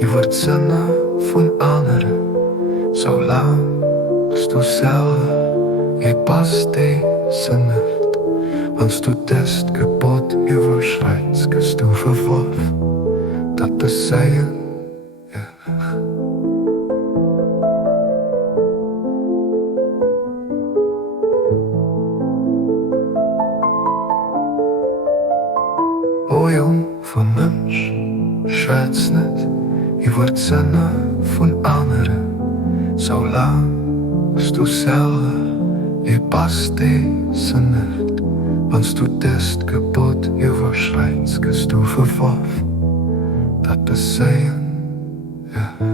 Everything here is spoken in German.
Je wordt zinnen van anderen, zolang als du selber je past deze nicht. Als du das Gebot überschreitst, kannst du verworfen, dat das Sein, ja. O jong van mens, schwätz nicht über die Sinne von anderen, solang als du selber je past deze nicht. Als du das Gebot überschreitst, kannst du verworfen, dat das Sein, ja.